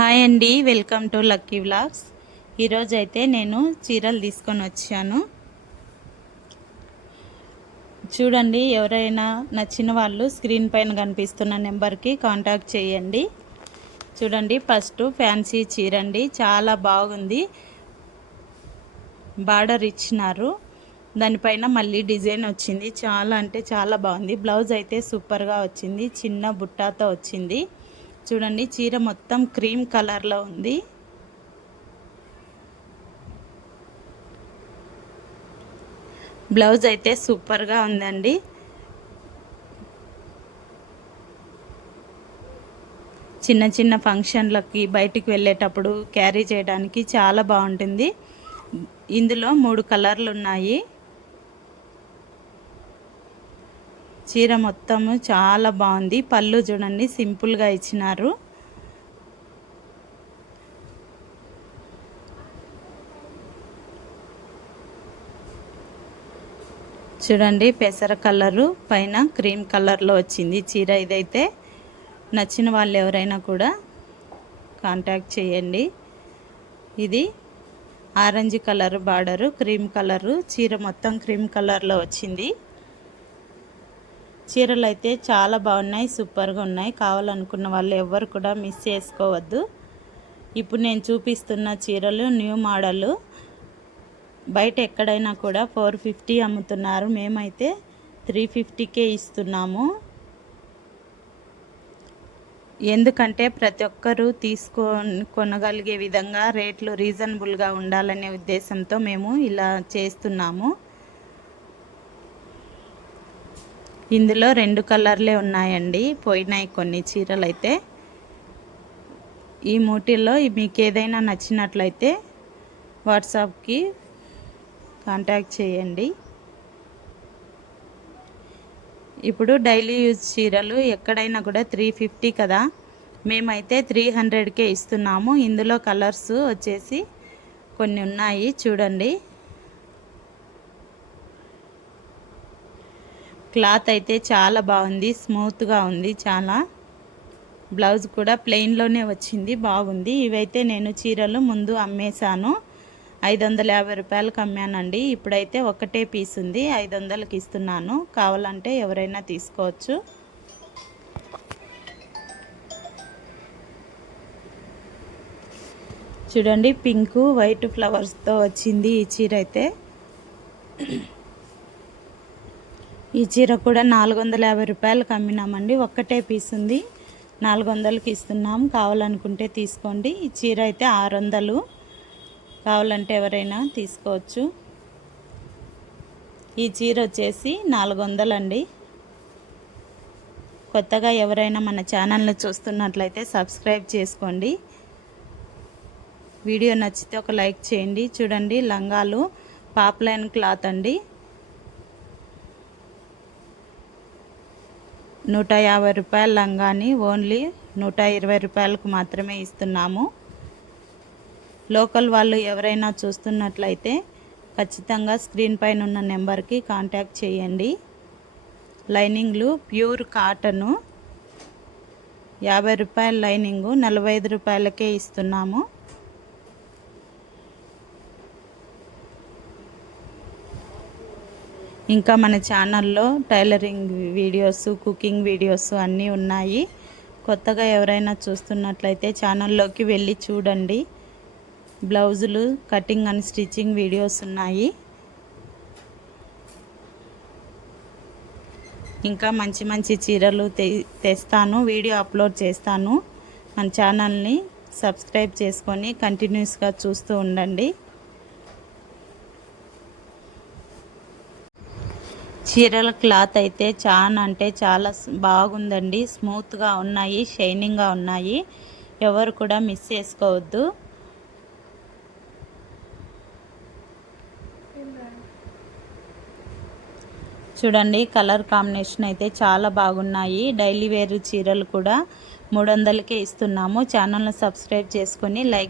Hi అండి, welcome to lucky vlogs. ఈరోజు అయితే నేను చీరలు తీసుకొని వచ్చాను. చూడండి, ఎవరైనా నచ్చిన వాళ్ళు స్క్రీన్ పైన కనిపిస్తున్న నెంబర్కి కాంటాక్ట్ చేయండి. చూడండి, ఫస్ట్ ఫ్యాన్సీ చీర అండి, చాలా బాగుంది. బార్డర్ ఇచ్చినారు, దానిపైన మళ్ళీ డిజైన్ వచ్చింది. చాలా అంటే చాలా బాగుంది. బ్లౌజ్ అయితే సూపర్గా వచ్చింది, చిన్న బుట్టాతో వచ్చింది. చూడండి, చీర మొత్తం క్రీమ్ కలర్లో ఉంది. బ్లౌజ్ అయితే సూపర్గా ఉందండి. చిన్న చిన్న ఫంక్షన్లకి బయటికి వెళ్ళేటప్పుడు క్యారీ చేయడానికి చాలా బాగుంటుంది. ఇందులో 3 కలర్లు ఉన్నాయి. చీర మొత్తము చాలా బాగుంది. పళ్ళు చూడండి, సింపుల్గా ఇచ్చినారు. చూడండి, పెసర కలరు పైన క్రీమ్ కలర్లో వచ్చింది చీర. ఇదైతే నచ్చిన వాళ్ళు ఎవరైనా కూడా కాంటాక్ట్ చేయండి. ఇది orange colour border, cream colour, చీర మొత్తం క్రీమ్ కలర్లో వచ్చింది. చీరలు అయితే చాలా బాగున్నాయి, సూపర్గా ఉన్నాయి. కావాలనుకున్న వాళ్ళు ఎవరు కూడా మిస్ చేసుకోవద్దు. ఇప్పుడు నేను చూపిస్తున్న చీరలు న్యూ మోడలు. బయట ఎక్కడైనా కూడా 450 అమ్ముతున్నారు, మేమైతే 350కే ఇస్తున్నాము. ఎందుకంటే ప్రతి ఒక్కరూ కొనగలిగే విధంగా రేట్లు రీజనబుల్గా ఉండాలనే ఉద్దేశంతో మేము ఇలా చేస్తున్నాము. ఇందులో 2 కలర్లే ఉన్నాయండి, పోయినాయి కొన్ని చీరలు అయితే. ఈ మూటిల్లో మీకు ఏదైనా నచ్చినట్లయితే వాట్సాప్కి కాంటాక్ట్ చేయండి. ఇప్పుడు డైలీ యూజ్ చీరలు ఎక్కడైనా కూడా 350 కదా, మేమైతే 300కే ఇస్తున్నాము. ఇందులో కలర్స్ వచ్చేసి కొన్ని ఉన్నాయి, చూడండి. క్లాత్ అయితే చాలా బాగుంది, స్మూత్గా ఉంది చాలా. బ్లౌజ్ కూడా ప్లెయిన్లోనే వచ్చింది, బాగుంది. ఇవైతే నేను చీరలు ముందు అమ్మేశాను, 550 రూపాయలకు అమ్మానండి. ఇప్పుడైతే ఒకటే పీస్ ఉంది, 500కి ఇస్తున్నాను. కావాలంటే ఎవరైనా తీసుకోవచ్చు. చూడండి, పింక్ వైట్ ఫ్లవర్స్తో వచ్చింది ఈ చీర అయితే. ఈ చీర కూడా 450 రూపాయలకు అమ్మినామండి. ఒక్కటే పీస్ ఉంది, 400కి ఇస్తున్నాం. కావాలనుకుంటే తీసుకోండి. ఈ చీర అయితే 600, కావాలంటే ఎవరైనా తీసుకోవచ్చు. ఈ చీర వచ్చేసి 400 అండి. కొత్తగా ఎవరైనా మన ఛానల్ని చూస్తున్నట్లయితే సబ్స్క్రైబ్ చేసుకోండి. వీడియో నచ్చితే ఒక లైక్ చేయండి. చూడండి, లంగాలు పాప్లైన్ క్లాత్ అండి, 150 రూపాయల లంగాని ఓన్లీ 120 రూపాయలకు మాత్రమే ఇస్తున్నాము. లోకల్ వాళ్ళు ఎవరైనా చూస్తున్నట్లయితే ఖచ్చితంగా స్క్రీన్ పైన ఉన్న నెంబర్కి కాంటాక్ట్ చేయండి. లైనింగ్లు ప్యూర్ కాటను, 50 రూపాయల లైనింగు 45 రూపాయలకే ఇస్తున్నాము. ఇంకా మన ఛానల్లో టైలరింగ్ వీడియోస్, కుకింగ్ వీడియోస్ అన్నీ ఉన్నాయి. కొత్తగా ఎవరైనా చూస్తున్నట్లయితే ఛానల్లోకి వెళ్ళి చూడండి. బ్లౌజులు కటింగ్ అండ్ స్టిచ్చింగ్ వీడియోస్ ఉన్నాయి. ఇంకా మంచి మంచి చీరలు తెస్తాను, వీడియో అప్లోడ్ చేస్తాను. మన ఛానల్ని సబ్స్క్రైబ్ చేసుకొని కంటిన్యూస్గా చూస్తూ ఉండండి. చీరల క్లాత్ అయితే చాలా అంటే చాలా బాగుందండి, స్మూత్గా ఉన్నాయి, షైనింగ్గా ఉన్నాయి. ఎవరు కూడా మిస్ చేసుకోవద్దు. చూడండి, కలర్ కాంబినేషన్ అయితే చాలా బాగున్నాయి. డైలీ వేర్ చీరలు కూడా 300కే ఇస్తున్నాము. ఛానల్ని సబ్స్క్రైబ్ చేసుకొని లైక్